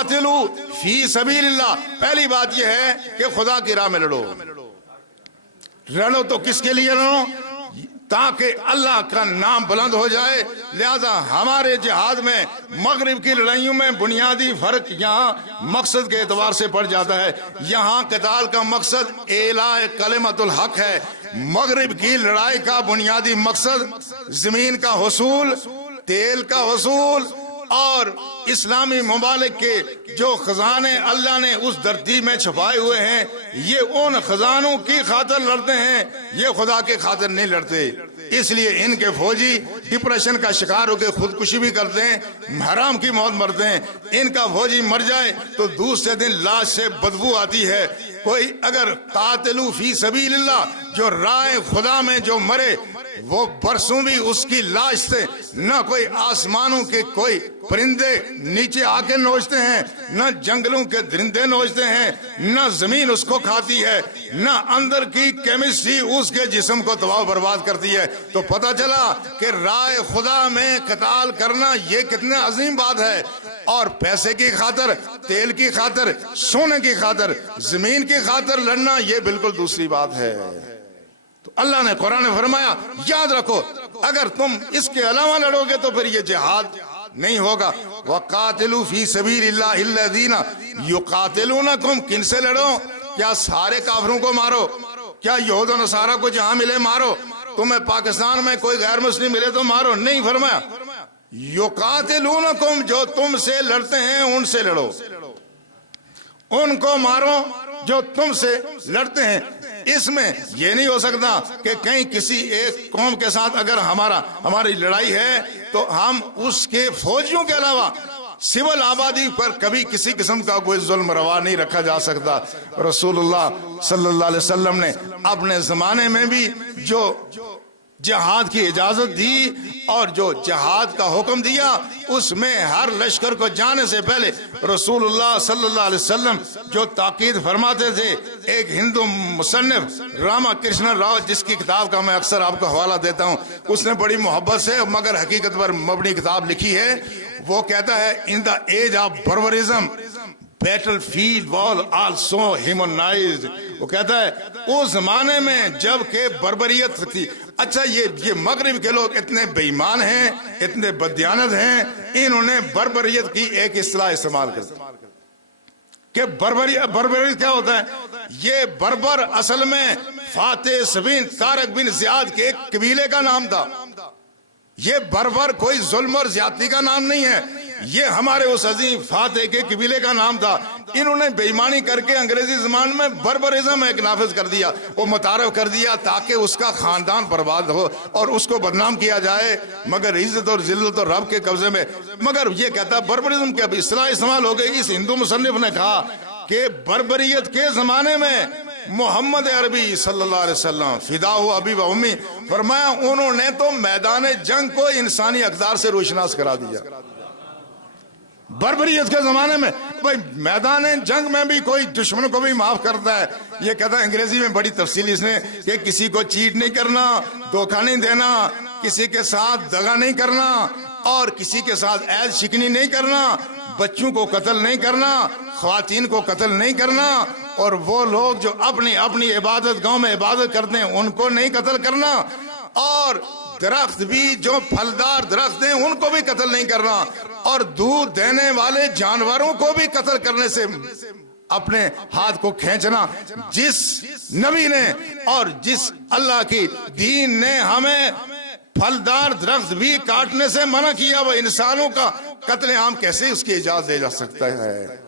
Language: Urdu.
وقاتلو فی سبیل اللہ، پہلی بات یہ ہے کہ خدا کی راہ میں لڑو۔ لڑو تو کس کے لیے لڑو؟ تاکہ اللہ کا نام بلند ہو جائے۔ لہذا ہمارے جہاد میں مغرب کی لڑائیوں میں بنیادی فرق یہاں مقصد کے اعتبار سے پڑ جاتا ہے۔ یہاں قتال کا مقصد اعلاء کلمت الحق ہے، مغرب کی لڑائی کا بنیادی مقصد زمین کا حصول، تیل کا حصول، اور اسلامی ممالک کے جو خزانے اللہ نے اس دھرتی میں چھپائے ہوئے ہیں، یہ ان خزانوں کی خاطر لڑتے ہیں، یہ خدا کے خاطر نہیں لڑتے۔ اس لیے ان کے فوجی ڈپریشن کا شکار ہو کے خودکشی بھی کرتے ہیں، حرام کی موت مرتے ہیں۔ ان کا فوجی مر جائے تو دوسرے دن لاش سے بدبو آتی ہے۔ کوئی اگر قاتلو فی سبیل اللہ، جو راہ خدا میں جو مرے، وہ برسوں بھی اس کی لاش سے نہ کوئی آسمانوں کے کوئی پرندے نیچے آ کے نوچتے ہیں، نہ جنگلوں کے درندے نوچتے ہیں، نہ زمین اس کو کھاتی ہے، نہ اندر کی کیمسٹری اس کے جسم کو تباہ برباد کرتی ہے۔ تو پتہ چلا کہ راہ خدا میں قتال کرنا یہ کتنے عظیم بات ہے، اور پیسے کی خاطر، تیل کی خاطر، سونے کی خاطر، زمین کی خاطر لڑنا یہ بالکل دوسری بات ہے۔ تو اللہ نے قرآن میں فرمایا یاد رکھو اگر تم اس کے علاوہ لڑو گے تو پھر یہ جہاد نہیں ہوگا۔ وَقَاتِلُوا فِي سَبِيلِ اللَّهِ الَّذِينَ يُقَاتِلُونَكُمْ، کن سے لڑو؟ کیا سارے کافروں کو مارو؟ کیا یہود و نصارہ کو جہاں ملے مارو؟ تمہیں پاکستان میں کوئی غیر مسلم ملے تو مارو؟ نہیں، فرمایا يُقَاتِلُونَكُمْ، جو تم سے لڑتے ہیں ان سے لڑو، ان کو مارو جو تم سے لڑتے ہیں۔ اس میں یہ نہیں ہو سکتا کہ کہیں کسی ایک قوم کے ساتھ اگر ہماری لڑائی ہے تو ہم اس کے فوجیوں کے علاوہ سول آبادی پر کبھی کسی قسم کا کوئی ظلم روا نہیں رکھا جا سکتا۔ رسول اللہ صلی اللہ علیہ وسلم نے اپنے زمانے میں بھی جو جہاد کی اجازت دی اور جو جہاد کا حکم دیا، اس میں ہر لشکر کو جانے سے پہلے رسول اللہ صلی اللہ علیہ وسلم جو تاکید فرماتے تھے، ایک ہندو مصنف راما کرشن راؤ، جس کی کتاب کا میں اکثر آپ کو حوالہ دیتا ہوں، اس نے بڑی محبت سے مگر حقیقت پر مبنی کتاب لکھی ہے۔ وہ کہتا ہے ان دا ایج آف بربرزم بیٹل فیلڈ وال آلسو ہیومنائزڈ، وہ کہتا ہے اس زمانے میں جب کہ بربریت تھی۔ اچھا یہ مغرب کے لوگ اتنے بے ایمان ہیں، اتنے بددیانت ہیں، انہوں نے بربریت کی ایک اصطلاح استعمال کر دی کہ بربریت کیا ہوتا ہے؟ یہ بربر اصل میں فاتح سبین طارق بن زیاد کے ایک قبیلے کا نام تھا۔ یہ بربر کوئی ظلم اور زیادتی کا نام نہیں ہے، یہ ہمارے اس عظیم فاتح کے قبیلے کا نام تھا۔ انہوں نے بے ایمانی کر کے انگریزی زبان میں بربرزم ایک نافذ کر دیا، وہ متعارف کر دیا تاکہ اس کا خاندان برباد ہو اور اس کو بدنام کیا جائے، مگر عزت اور ذلت اور رب کے قبضے میں۔ مگر یہ کہتا بربرزم کی اب اصطلاح استعمال ہو گئی۔ اس ہندو مصنف نے کہا کہ بربریت کے زمانے میں محمد عربی صلی اللہ علیہ وسلم فدا ہو ابی و امی، فرمایا انہوں نے تو میدان جنگ کو انسانی اقدار سے روشناس کرا دیا۔ بربریت کے زمانے میں بھائی میدان جنگ میں بھی کوئی دشمن کو بھی معاف کرتا ہے۔ یہ کہتا ہے انگریزی میں بڑی تفصیلی اس نے کہ کسی کو چیٹ نہیں کرنا، دھوکہ نہیں دینا، کسی کے ساتھ دغا نہیں کرنا، اور کسی کے ساتھ عیب شکنی نہیں کرنا، بچوں کو قتل نہیں کرنا، خواتین کو قتل نہیں کرنا، اور وہ لوگ جو اپنی عبادت گاہوں میں عبادت کرتے ہیں ان کو نہیں قتل کرنا، اور درخت بھی جو پھلدار درخت ہیں ان کو بھی قتل نہیں کرنا، اور دودھ دینے والے جانوروں کو بھی قتل کرنے سے اپنے ہاتھ کو کھینچنا۔ جس نبی نے اور جس اللہ کی دین نے ہمیں پھلدار درخت بھی کاٹنے سے منع کیا، وہ انسانوں کا قتل عام کیسے اس کی اجازت دے جا سکتا ہے؟